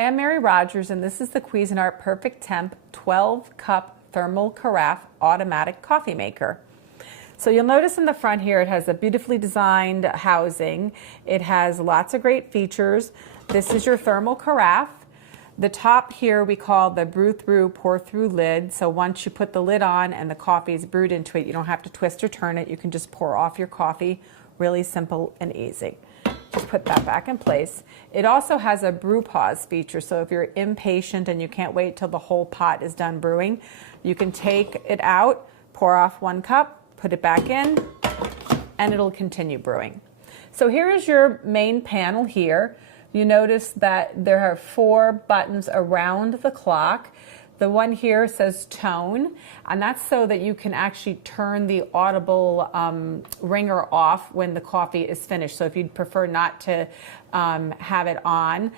Hi, I'm Mary Rogers, and this is the Cuisinart Perfect Temp 12-cup thermal carafe automatic coffee maker. So you'll notice in the front here it has a beautifully designed housing. It has lots of great features. This is your thermal carafe. The top here we call the brew through, pour through lid. So once you put the lid on and the coffee is brewed into it, you don't have to twist or turn it. You can just pour off your coffee. Really simple and easy. Just put that back in place. It also has a brew pause feature, so if you're impatient and you can't wait till the whole pot is done brewing, you can take it out, pour off 1 cup, put it back in, and it'll continue brewing. So here is your main panel here. You notice that there are 4 buttons around the clock. The one here says tone, and that's so that you can actually turn the audible ringer off when the coffee is finished. So if you'd prefer not to have it on,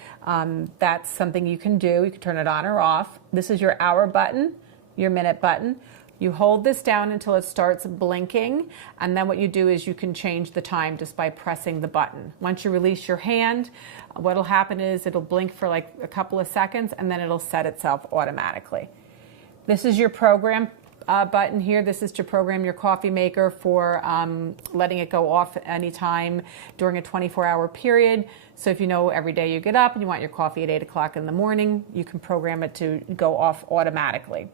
that's something you can do. You can turn it on or off. This is your hour button, your minute button. You hold this down until it starts blinking, and then what you do is you can change the time just by pressing the button. Once you release your hand, what'll happen is it'll blink for like a couple of seconds and then it'll set itself automatically. This is your program button here. This is to program your coffee maker for letting it go off anytime during a 24-hour period. So if you know every day you get up and you want your coffee at 8 o'clock in the morning, you can program it to go off automatically.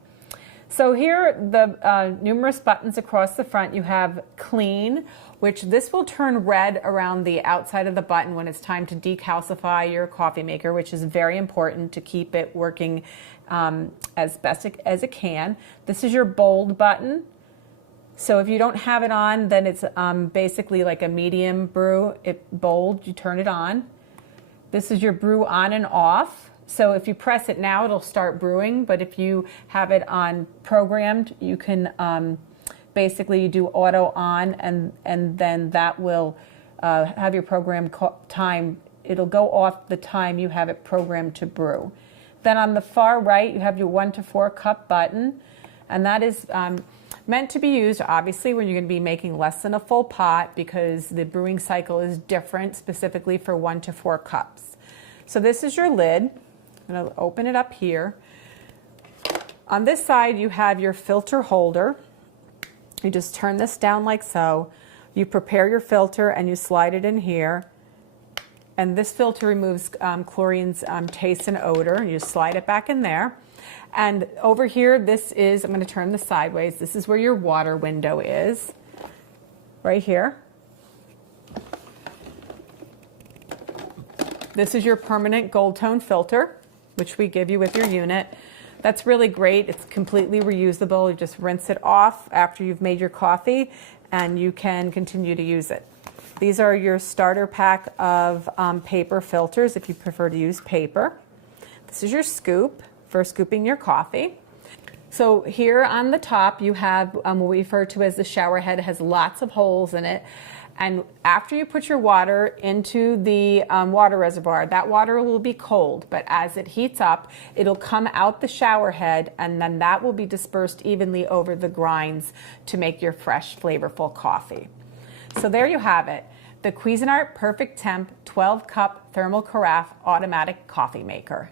So here are the numerous buttons across the front. You have clean, which this will turn red around the outside of the button when it's time to decalcify your coffee maker, which is very important to keep it working as best as it can. This is your bold button. So if you don't have it on, then it's basically like a medium brew. Bold, you turn it on. This is your brew on and off. So if you press it now, it'll start brewing, but if you have it on programmed, you can basically do auto on, and then that will have your program time. It'll go off the time you have it programmed to brew. Then on the far right, you have your 1 to 4 cup button, and that is meant to be used, obviously, when you're going to be making less than a full pot, because the brewing cycle is different, specifically for 1 to 4 cups. So this is your lid. I'm going to open it up here. On this side, you have your filter holder. You just turn this down like so. You prepare your filter and you slide it in here. And this filter removes chlorine's taste and odor. You just slide it back in there. And over here, this is, I'm going to turn this sideways. This is where your water window is, right here. This is your permanent gold tone filter, which we give you with your unit. That's really great. It's completely reusable. You just rinse it off after you've made your coffee and you can continue to use it. These are your starter pack of paper filters if you prefer to use paper. This is your scoop for scooping your coffee. So here on the top you have what we refer to as the shower head. It has lots of holes in it. And after you put your water into the water reservoir, that water will be cold, but as it heats up, it'll come out the shower head, and then that will be dispersed evenly over the grinds to make your fresh, flavorful coffee. So there you have it, the Cuisinart Perfect Temp 12-cup thermal carafe automatic coffee maker.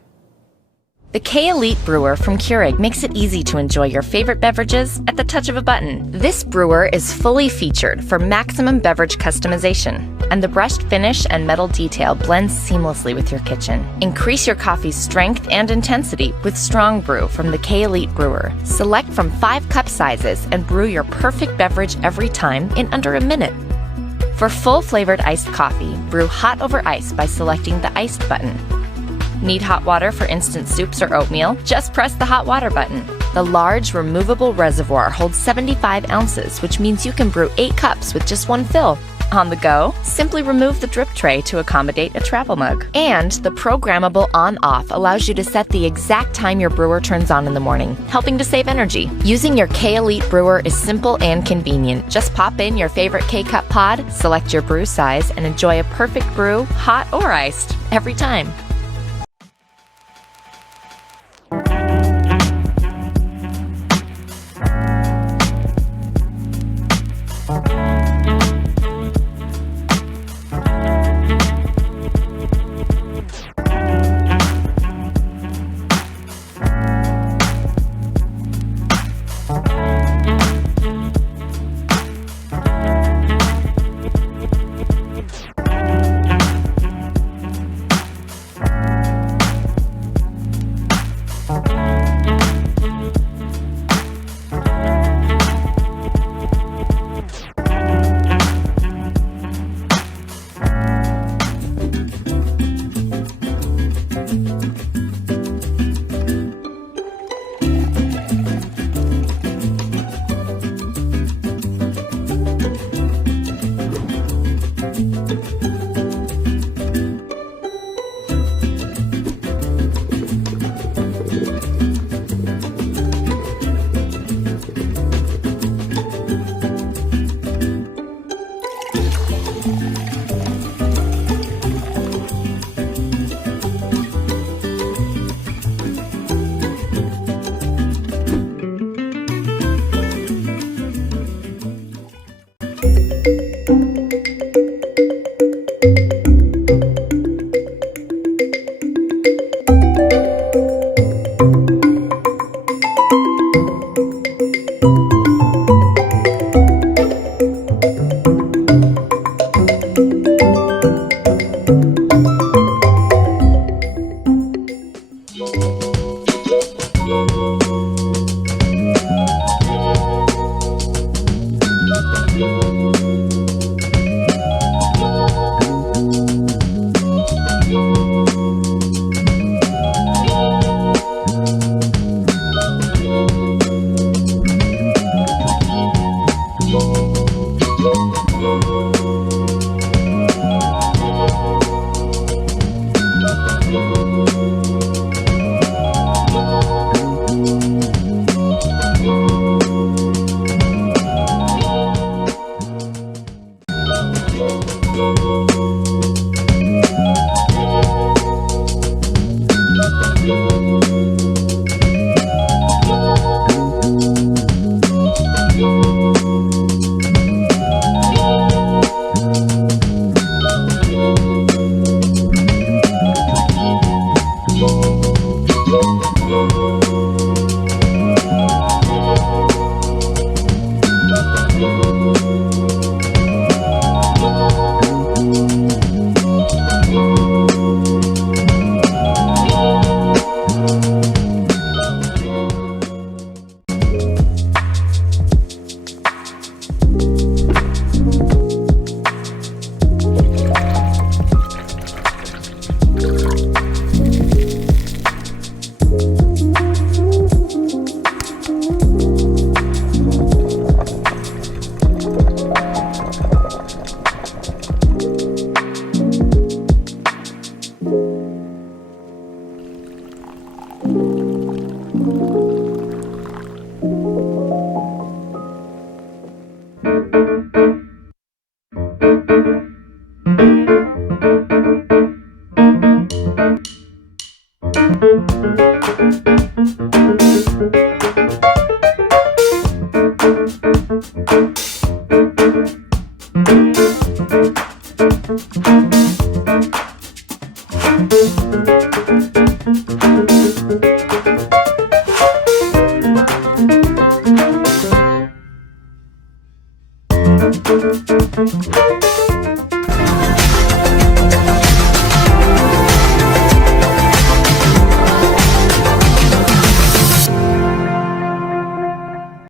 The K-Elite Brewer from Keurig makes it easy to enjoy your favorite beverages at the touch of a button. This brewer is fully featured for maximum beverage customization, and the brushed finish and metal detail blends seamlessly with your kitchen. Increase your coffee's strength and intensity with Strong Brew from the K-Elite Brewer. Select from 5 cup sizes and brew your perfect beverage every time in under a minute. For full-flavored iced coffee, brew hot over ice by selecting the iced button. Need hot water for instant soups or oatmeal? Just press the hot water button. The large removable reservoir holds 75 ounces, which means you can brew 8 cups with just 1 fill. On the go, simply remove the drip tray to accommodate a travel mug. And the programmable on-off allows you to set the exact time your brewer turns on in the morning, helping to save energy. Using your K-Elite Brewer is simple and convenient. Just pop in your favorite K-Cup pod, select your brew size, and enjoy a perfect brew, hot or iced, every time.